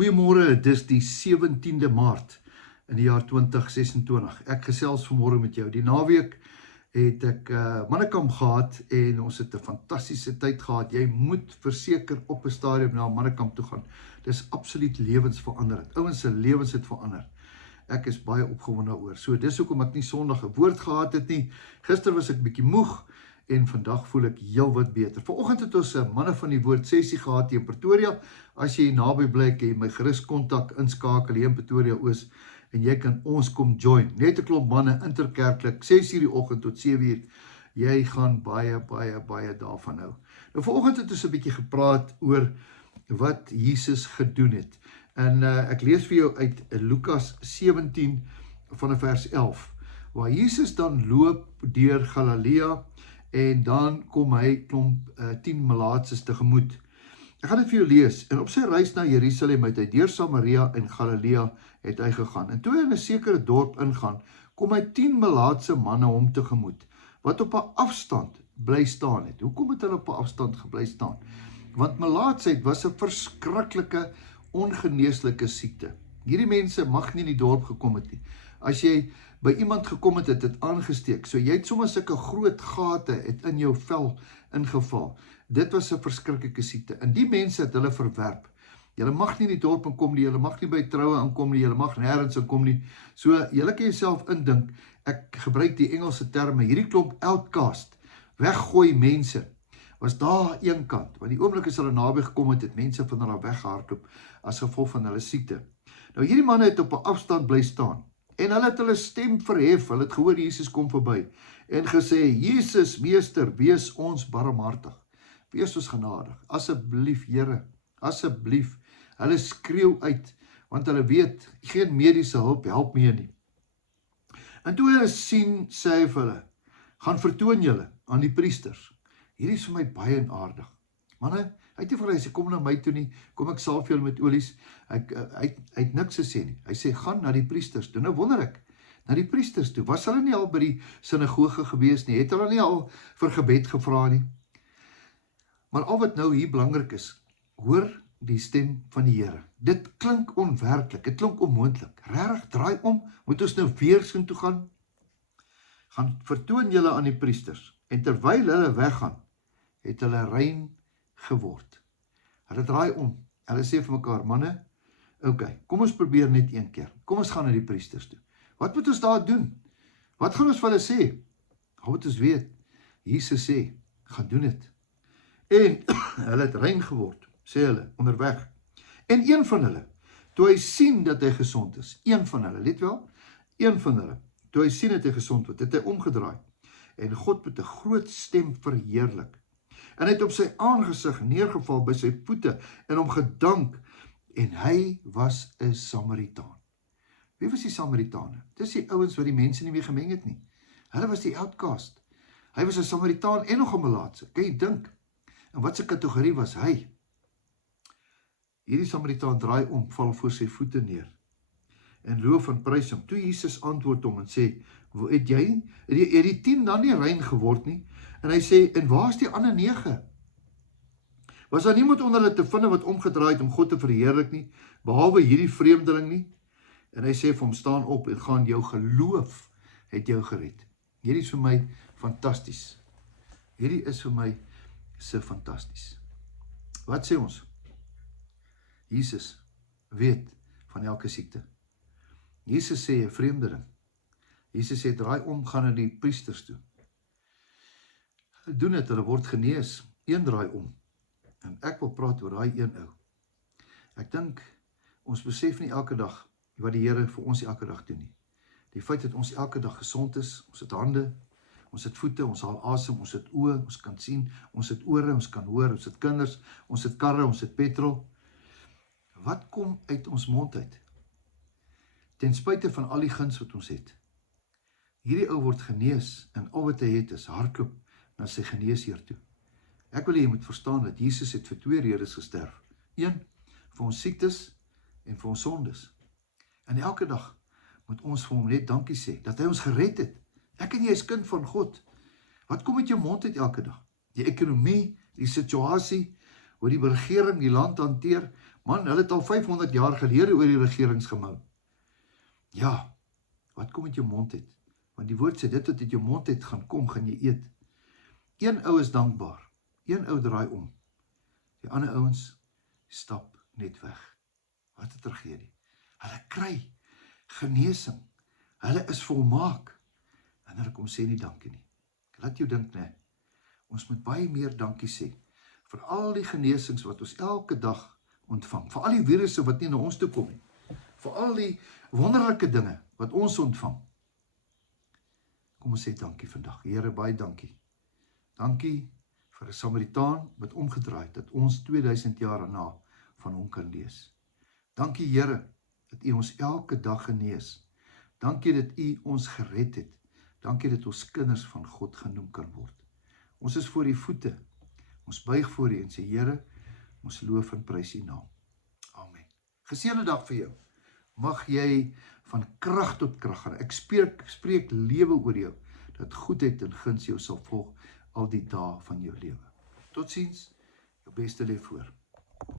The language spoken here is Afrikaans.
Goeiemôre, dis die 17de Maart in die jaar 2026. Ek gesels vanmôre met jou. Die naweek het ek mannekamp gehad en ons het 'n fantastiese tyd gehad. Jy moet verseker op 'n stadium na mannekamp toe gaan. Dis absoluut lewensveranderend. Ouens se lewens het verander. Ek is baie opgewonde oor. So dis hoekom ek nie Sondag 'n woord gehad het nie. Gister was ek bietjie moeg en vandag voel ek heel wat beter. Vanoggend het ons 'n manne van die woord sessie gehad hier in Pretoria. As jy naby bly, kan jy my gerus kontak inskakel hier in Pretoria Oos en jy kan ons kom join. Net 'n klomp manne interkerklik 6:00 die oggend tot 7:00. Jy gaan baie daarvan hou. Nou vanoggend het ons 'n bietjie gepraat oor wat Jesus gedoen het. En ek lees vir jou uit Lukas 17 vanaf vers 11, waar Jesus dan loop deur Galilea en dan kom hy klomp 10 malaatses tegemoet. Ek gaan dit vir jou lees. En op sy reis na Jerusalem het hy deur Samaria en Galilea het hy gegaan. En toe hy in 'n sekere dorp ingaan, kom hy 10 malaatse manne hom tegemoet, wat op 'n afstand bly staan het. Hoekom het hulle op 'n afstand gebly staan? Want malaatsheid was 'n verskriklike ongeneeslike siekte. Hierdie mense mag nie in die dorp gekom het nie. As jy by iemand gekom het, het dit aangesteek. So jy het sommer sulke groot gate het in jou vel ingeval. Dit was 'n verskriklike siekte. En die mense het hulle verwerp. Julle mag nie in die dorp inkom nie, julle mag nie by troue inkom nie, julle mag nêrens inkom nie. So julle kan jouself indink, ek gebruik die Engelse terme, hierdie klomp outcast, weggooi mense, was daar een kant, want die oomblik as hulle naby gekom het, het mense van hulle weggehardloop as gevolg van hulle siekte. Nou hierdie manne het op 'n afstand bly staan en hulle het hulle stem verhef, hulle het gehoor Jesus kom verby en gesê, Jesus, Meester, wees ons barmhartig, wees ons genadig, asseblief Here, asseblief. Hulle skreeu uit, want hulle weet, geen mediese hulp help meer nie. En toe hulle sien, sê hy vir hulle, gaan vertoon julle aan die priesters. Hierdie is vir my baie aardig. Manne, hy het nie vir hulle gesê, kom na my toe nie, kom ek salf julle met olies. Hy het niks gesê nie. Hy sê, gaan na die priesters toe. Nou wonder ek, na die priesters toe, was hulle nie al by die sinagoge gewees nie, het hulle nie al vir gebed gevra nie. Maar al wat nou hier belangrik is, hoor die stem van die Here. Dit klink onwerklik, dit klink onmoontlik. Regtig, draai om, moet ons nou weer so toe gaan? Gaan vertoon julle aan die priesters, en terwyl hulle weggaan, het hulle rein geword. Hulle draai om, hulle sê vir mekaar, manne, okay, kom ons probeer net een keer, kom ons gaan na die priesters toe. Wat moet ons daar doen? Wat gaan ons vir hulle sê? Al wat ons weet, Jesus sê, gaan doen dit. En hulle het rein geword, sê hulle, onderweg. En een van hulle, toe hy sien dat hy gesond is, een van hulle, let wel, een van hulle, toe hy sien dat hy gesond word, het hy omgedraai, en God met 'n groot stem verheerlik. En hy het op sy aangesig neergeval by sy voete, en hom gedank, en hy was 'n Samaritaan. Wie was die Samaritane? Dis die ouens wat die mense nie meer gemeng het nie. Hulle was die outcast. Hy was 'n Samaritaan en nog 'n malaatse. Kan jy dink? En wat se kategorie was hy? Hierdie Samaritaan draai om, val voor sy voete neer en loof en prys hom. Toe Jesus antwoord hom en sê, het die 10 dan nie rein geword nie? En hy sê, en waar is die ander 9? Was daar niemand onder hulle te vind wat omgedraai het om God te verheerlik nie, behalwe hierdie vreemdeling nie? En hy sê vir hom, staan op en gaan, jou geloof het jou gered. Hierdie is vir my fantasties. Hierdie is vir my so fantasties. Wat sê ons? Jesus weet van elke siekte. Jesus sê 'n vreemdeling. Jesus sê draai om, gaan na die priesters toe. Hulle doen dit, hulle word genees. Een draai om. En ek wil praat oor daai een ou. Ek dink ons besef nie elke dag wat die Here vir ons elke dag doen nie. Die feit dat ons elke dag gesond is, ons het hande, ons het voete, ons haal asem, ons het oë, ons kan sien, ons het ore, ons kan hoor, ons het kinders, ons het karre, ons het petrol. Wat kom uit ons mond uit? Ten spyte van al die guns wat ons het. Hierdie ou word genees en al wat hy het is hardloop na sy geneesheer toe. Ek wil jy moet verstaan dat Jesus het vir 2 redes gesterf. 1, vir ons siektes en vir ons sondes. En elke dag moet ons vir hom net dankie sê, dat hy ons gered het. Ek en jy is kind van God. Wat kom uit jou mond uit elke dag? Die ekonomie, die situasie, hoe die regering die land hanteer, Man, hulle het al 500 jaar gelede oor die regerings gemou. Ja, wat kom uit jou mond uit? Want die woord sê, dit wat uit jou mond uit gaan jy eet. Een ou is dankbaar, een ou draai om. Die ander ouens stap net weg. Wat 'n tragedie. Hulle kry genesing. Hulle is volmaak. En hulle kom sê nie dankie nie. Ek laat jou dink, nee. Ons moet baie meer dankie sê vir al die genesings wat ons elke dag ontvang. Vir al die virusse wat nie na ons toe kom nie. Vir al die wonderlike dinge wat ons ontvang. Kom ons sê dankie vandag. Here, baie dankie. Dankie vir 'n Samaritaan wat omgedraai het, dat ons 2000 jaar daarna van hom kan lees. Dankie Here, dat U ons elke dag genees. Dankie dat U ons gered het. Dankie dat ons kinders van God genoem kan word. Ons is voor U voete. Ons buig voor U en sê, Here, ons loof en prys U naam. Amen. Geseënde dag vir jou. Mag jy van krag tot krag gaan. Ek spreek lewe oor jou, dat goedheid en guns jou sal volg al die dae van jou lewe. Totsiens, jou beste lê voor.